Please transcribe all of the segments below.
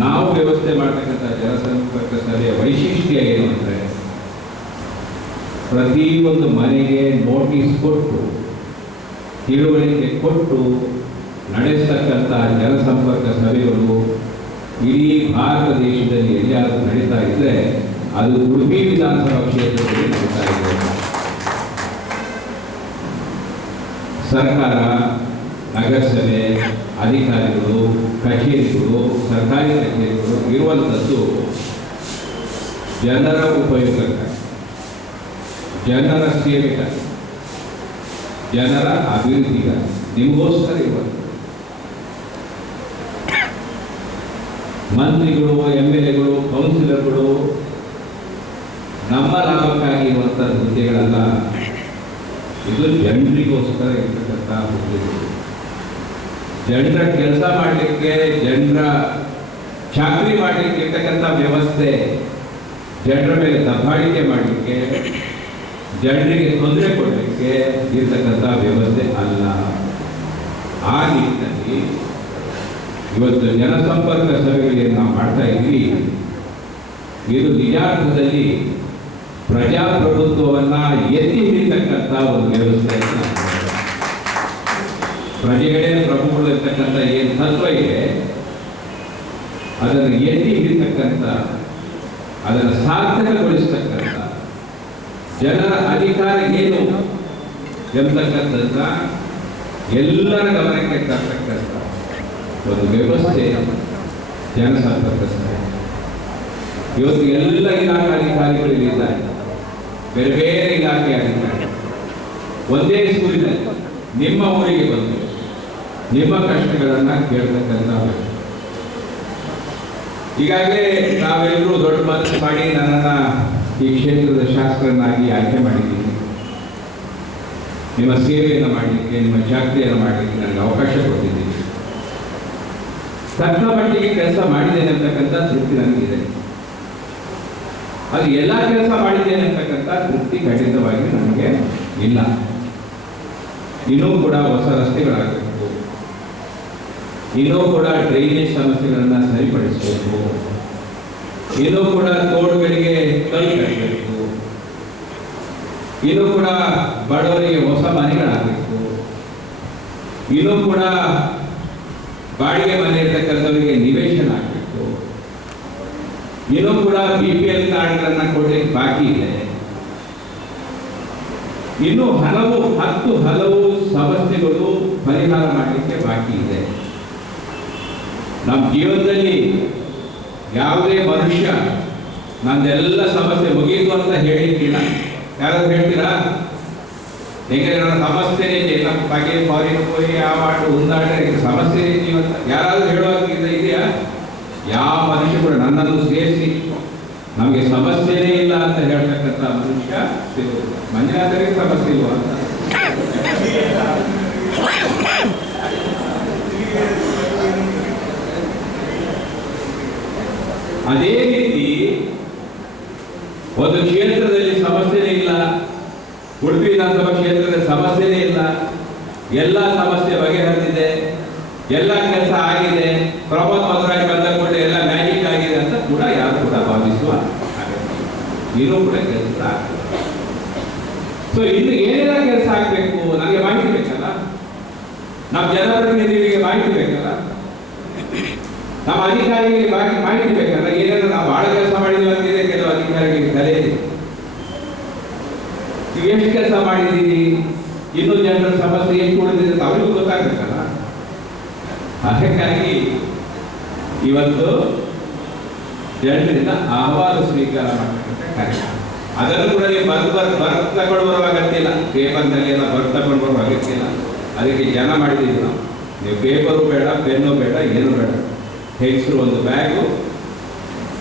ನಾವು ವ್ಯವಸ್ಥೆ ಮಾಡ್ತಕ್ಕಂಥ ಜನಸಂಪರ್ಕ ಸಭೆಯ ವೈಶಿಷ್ಟ್ಯ ಏನು ಅಂದರೆ ಪ್ರತಿಯೊಂದು ಮನೆಗೆ ನೋಟಿಸ್ ಕೊಟ್ಟು, ತಿಳುವಳಿಕೆ ಕೊಟ್ಟು ನಡೆಸ್ತಕ್ಕಂಥ ಜನಸಂಪರ್ಕ ಸಭೆಗಳು ಇಡೀ ಭಾರತ ದೇಶದಲ್ಲಿ ಎಲ್ಲಿಯಾದರೂ ನಡೀತಾ ಇದ್ರೆ ಅದು ಉಡುಪಿ ವಿಧಾನಸಭಾ ಕ್ಷೇತ್ರದಲ್ಲಿ ನಡೀತಾ ಇದೆ. ಸರ್ಕಾರ ನಗರಸಭೆ ಅಧಿಕಾರಿಗಳು, ಕಚೇರಿಗಳು, ಸರ್ಕಾರಿ ಕಚೇರಿಗಳು ಇರುವಂಥದ್ದು ಜನರ ಉಪಯೋಗಕ್ಕಾಗಿ, ಜನರ ಸೇವೆಗಾಗಿ, ಜನರ ಅಭಿವೃದ್ಧಿಗಾಗಿ, ನಿಮಗೋಸ್ಕರ ಇರುವಂಥ ಮಂತ್ರಿಗಳು ಎಂ ಎಲ್ ಎಗಳು ಕೌನ್ಸಿಲರ್ಗಳು, ನಮ್ಮ ಲಾಭಕ್ಕಾಗಿ ಇರುವಂಥ ಹುದ್ದೆಗಳಲ್ಲ. ಇದು ಜನರಿಗೋಸ್ಕರ ಇರ್ತಕ್ಕಂಥ ಹುದ್ದೆಗಳು. ಜನರ ಕೆಲಸ ಮಾಡಲಿಕ್ಕೆ, ಜನರ ಚಾಕರಿ ಮಾಡಲಿಕ್ಕೆ ಇರ್ತಕ್ಕಂಥ ವ್ಯವಸ್ಥೆ ಜನರ ಮೇಲೆ ದಬ್ಬಾಳಿಕೆ ಮಾಡಲಿಕ್ಕೆ, ಜನರಿಗೆ ತೊಂದರೆ ಕೊಡಲಿಕ್ಕೆ ಇರ್ತಕ್ಕಂಥ ವ್ಯವಸ್ಥೆ ಅಲ್ಲ. ಆ ನಿಟ್ಟಿನಲ್ಲಿ ಇವತ್ತು ಜನಸಂಪರ್ಕ ಸಭೆಗಳಿಗೆ ನಾವು ಮಾಡ್ತಾ ಇದ್ವಿ ಇದು ನಿಜಾರ್ಥದಲ್ಲಿ ಪ್ರಜಾಪ್ರಭುತ್ವವನ್ನು ಎತ್ತಿ ಹಿಡಿತಕ್ಕಂಥ ಒಂದು ವ್ಯವಸ್ಥೆ ಪ್ರಜೆಗಳೇ ಪ್ರಭುಗಳು ಇರ್ತಕ್ಕಂಥ ಏನು ತತ್ವ ಇದೆ, ಅದನ್ನು ಎತ್ತಿ ಹಿಡಿತಕ್ಕಂಥ, ಅದನ್ನು ಸಾರ್ಥಕಗೊಳಿಸ್ತಕ್ಕಂಥ ಜನರ ಅಧಿಕಾರ ಏನು ಎಂಬತಕ್ಕಂಥದ್ದ ಎಲ್ಲರ ಗಮನಕ್ಕೆ ತರ್ತಕ್ಕಂಥ ಒಂದು ವ್ಯವಸ್ಥೆ ಜನಸಂಪರ್ಕ ಇವತ್ತು ಎಲ್ಲ ಇಲಾಖೆ ಅಧಿಕಾರಿಗಳು ಇಲ್ಲಿದ್ದಾರೆ. ಬೇರೆ ಬೇರೆ ಇಲಾಖೆ ಅಧಿಕಾರಿ ಒಂದೇ ಸ್ಕೂಲಿನಲ್ಲಿ ನಿಮ್ಮ ಊರಿಗೆ ಬಂದು ನಿಮ್ಮ ಕಷ್ಟಗಳನ್ನು ಕೇಳ್ತಕ್ಕಂಥ ಈಗಾಗಲೇ ನಾವೆಲ್ಲರೂ ದೊಡ್ಡ ಮನಸ್ಸು ಮಾಡಿ ನನ್ನನ್ನು ಈ ಕ್ಷೇತ್ರದ ಶಾಸಕರನ್ನಾಗಿ ಆಯ್ಕೆ ಮಾಡಿದ್ದೀನಿ ನಿಮ್ಮ ಸೇವೆಯನ್ನು ಮಾಡಲಿಕ್ಕೆ, ನಿಮ್ಮ ಚಾಕರಿಯನ್ನು ಮಾಡಲಿಕ್ಕೆ ನನಗೆ ಅವಕಾಶ ಕೊಟ್ಟಿದ್ದೀನಿ ತಕ್ಕ ಮಟ್ಟಿಗೆ ಕೆಲಸ ಮಾಡಿದ್ದೇನೆ ಅಂತಕ್ಕಂಥ ತೃಪ್ತಿ ನನಗಿದೆ. ಅದು ಎಲ್ಲ ಕೆಲಸ ಮಾಡಿದ್ದೇನೆ ಅಂತಕ್ಕಂಥ ತೃಪ್ತಿ ಖಂಡಿತವಾಗಿ ನನಗೆ ಇಲ್ಲ. ಇನ್ನೂ ಕೂಡ ಹೊಸ ರಸ್ತೆಗಳಾಗಬೇಕು. ಇನ್ನೂ ಕೂಡ ಡ್ರೈನೇಜ್ ಸಮಸ್ಯೆಗಳನ್ನು ಸರಿಪಡಿಸಬೇಕು. ಇನ್ನೂ ಕೂಡ ತೋಡುಗಳಿಗೆ ಕೈ ಕಟ್ಟಬೇಕು ಇನ್ನೂ ಕೂಡ ಬಡವರಿಗೆ ಹೊಸ ಮನೆಗಳಾಗಬೇಕು. ಇನ್ನೂ ಕೂಡ ಬಾಡಿಗೆ ಮನೆ ಇರ್ತಕ್ಕಂಥವರಿಗೆ ನಿವೇಶನ ಆಗಬೇಕು. ಇನ್ನೂ ಕೂಡ ಬಿ ಪಿ ಎಲ್ ಕಾರ್ಡ್ಗಳನ್ನ ಕೊಡ್ಲಿಕ್ಕೆ ಬಾಕಿ ಇದೆ. ಇನ್ನು ಹಲವು ಹತ್ತು ಹಲವು ಸಮಸ್ಯೆಗಳು ಪರಿಹಾರ ಮಾಡಲಿಕ್ಕೆ ಬಾಕಿ ಇದೆ. ನಮ್ಮ ಜೀವನದಲ್ಲಿ ಯಾವುದೇ ಮನುಷ್ಯ ನಂದೆಲ್ಲ ಸಮಸ್ಯೆ ಮುಗಿಯಿತು ಅಂತ ಹೇಳಿದ್ದೀನ ಯಾರಾದ್ರೂ ಹೇಳ್ತೀರಾ? ಹೇಗೆ ನನ್ನ ಸಮಸ್ಯೆ ಇದೆ ನಮ್ಮ ಬಗೆ ಫಾರಿನ್ ಹೋಗಿ ಆ ಮಾಡು ಉಂದಾಟ ಸಮಸ್ಯೆ ಇದೆಯೋ ಅಂತ. ಯಾರಾದ್ರೂ ಹೇಳುವಾಗ ಇದೆಯಾ? ಯಾವ ಮನುಷ್ಯ ಕೂಡ ನನ್ನನ್ನು ಸೇರಿಸಿ ನಮಗೆ ಸಮಸ್ಯೆನೇ ಇಲ್ಲ ಅಂತ ಹೇಳ್ತಕ್ಕಂಥ ಮನುಷ್ಯ ಮನೆ ಮಂಜುನಾಥರಿಗೆ ಸಮಸ್ಯೆ ಇಲ್ವಾ? ಅಂತ ಅದೇ ರೀತಿ ಒಂದು ಕ್ಷೇತ್ರದಲ್ಲಿ ಸಮಸ್ಯೆನೇ ಇಲ್ಲ, ಉಡುಪಿ ವಿಧಾನಸಭಾ ಕ್ಷೇತ್ರದಲ್ಲಿ ಸಮಸ್ಯೆನೇ ಇಲ್ಲ, ಎಲ್ಲ ಸಮಸ್ಯೆ ಬಗೆಹರಿದಿದೆ, ಎಲ್ಲ ಕೆಲಸ ಆಗಿದೆ, ಪ್ರಮೋದ್ ಮಧುರಾಜ್ ಬಂದ ಎಲ್ಲ ಮ್ಯಾಜಿಕ್ ಆಗಿದೆ ಅಂತ ಕೂಡ ಯಾರು ಕೂಡ ಭಾವಿಸುವ. ಇನ್ನೂ ಕೂಡ ಕೆಲಸ ಸೊ ಇನ್ನು ಏನೆಲ್ಲ ಕೆಲಸ ಆಗಬೇಕು? ನನಗೆ ಮಾಹಿತಿ ಬೇಕಲ್ಲ? ನಮ್ಮ ಜನಪ್ರತಿನಿಧಿಗಳಿಗೆ ಮಾಹಿತಿ ಬೇಕಲ್ಲ? ನಮ್ಮ ಅಧಿಕಾರಿಗಳಿಗೆ ಬಾಕಿ ಮಾಹಿತಿ ಬೇಕಲ್ಲ ನಾವು ಬಹಳ ಕೆಲಸ ಮಾಡಿದ್ವಿ ಅಂತಿದೆ ಕೆಲವು ಅಧಿಕಾರಿಗಳಿಗೆ ತಲೆ ನೀವು ಎಷ್ಟು ಕೆಲಸ ಮಾಡಿದ್ದೀರಿ? ಇನ್ನೂ ಜನರ ಸಮಸ್ಯೆ ಎಷ್ಟು ಉಳಿದಿದೆ ಅವರಿಗೂ ಗೊತ್ತಾಗಬೇಕಲ್ಲ? ಅದಕ್ಕಾಗಿ ಇವತ್ತು ಜನರಿಂದ ಆಹ್ವಾನ ಸ್ವೀಕಾರ ಮಾಡತಕ್ಕಂಥ ಕಾರ್ಯಕ್ರಮ. ಅದನ್ನು ಕೂಡ ನೀವು ಬರ್, ಬರ್ದು ತಗೊಂಡು ಬರುವ ಅಗತ್ಯ ಇಲ್ಲ. ಪೇಪರ್ನಲ್ಲಿ ಎಲ್ಲ ಬರ್ ತಗೊಂಡು ಬರುವ ಅದಕ್ಕೆ ಜನ ಮಾಡಿದ್ದೀವಿ ನಾವು. ನೀವು ಪೇಪರು ಬೇಡ, ಪೆನ್ನು ಬೇಡ, ಏನು ಬೇಡ. ಹೆಂಗಸರು ಒಂದು ಬ್ಯಾಗು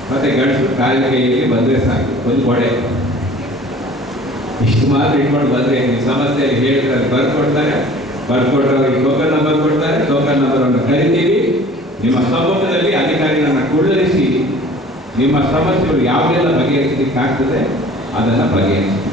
ಮತ್ತೆ ಗಂಡಸರು ಕಾಲಿನ ಕೈಯಲ್ಲಿ ಬಂದರೆ ಸಾಕು, ಒಂದು ಕೊಡೆ. ಇಷ್ಟು ಮಾತ್ರ ಇಟ್ಕೊಂಡು ಬಂದರೆ ನಿಮ್ಮ ಸಮಸ್ಯೆ ಹೇಳ್ತಾರೆ ಬರ್ಕೊಡ್ತಾರೆ. ಬರ್ಕೊಟ್ರವ್ರಿಗೆ ಟೋಕನ್ ನಂಬರ್ ಕೊಡ್ತಾರೆ. ಟೋಕನ್ ನಂಬರನ್ನು ಕರಿತೀವಿ. ನಿಮ್ಮ ಸಮ್ಮುಖದಲ್ಲಿ ಅಧಿಕಾರಿಗಳನ್ನು ಕುಳ್ಳರಿಸಿ ನಿಮ್ಮ ಸಮಸ್ಯೆಗಳು ಯಾವುದೆಲ್ಲ ಬಗೆಹರಿಸಲಿಕ್ಕೆ ಆಗ್ತದೆ ಅದನ್ನು ಬಗೆಹರಿಸಿ.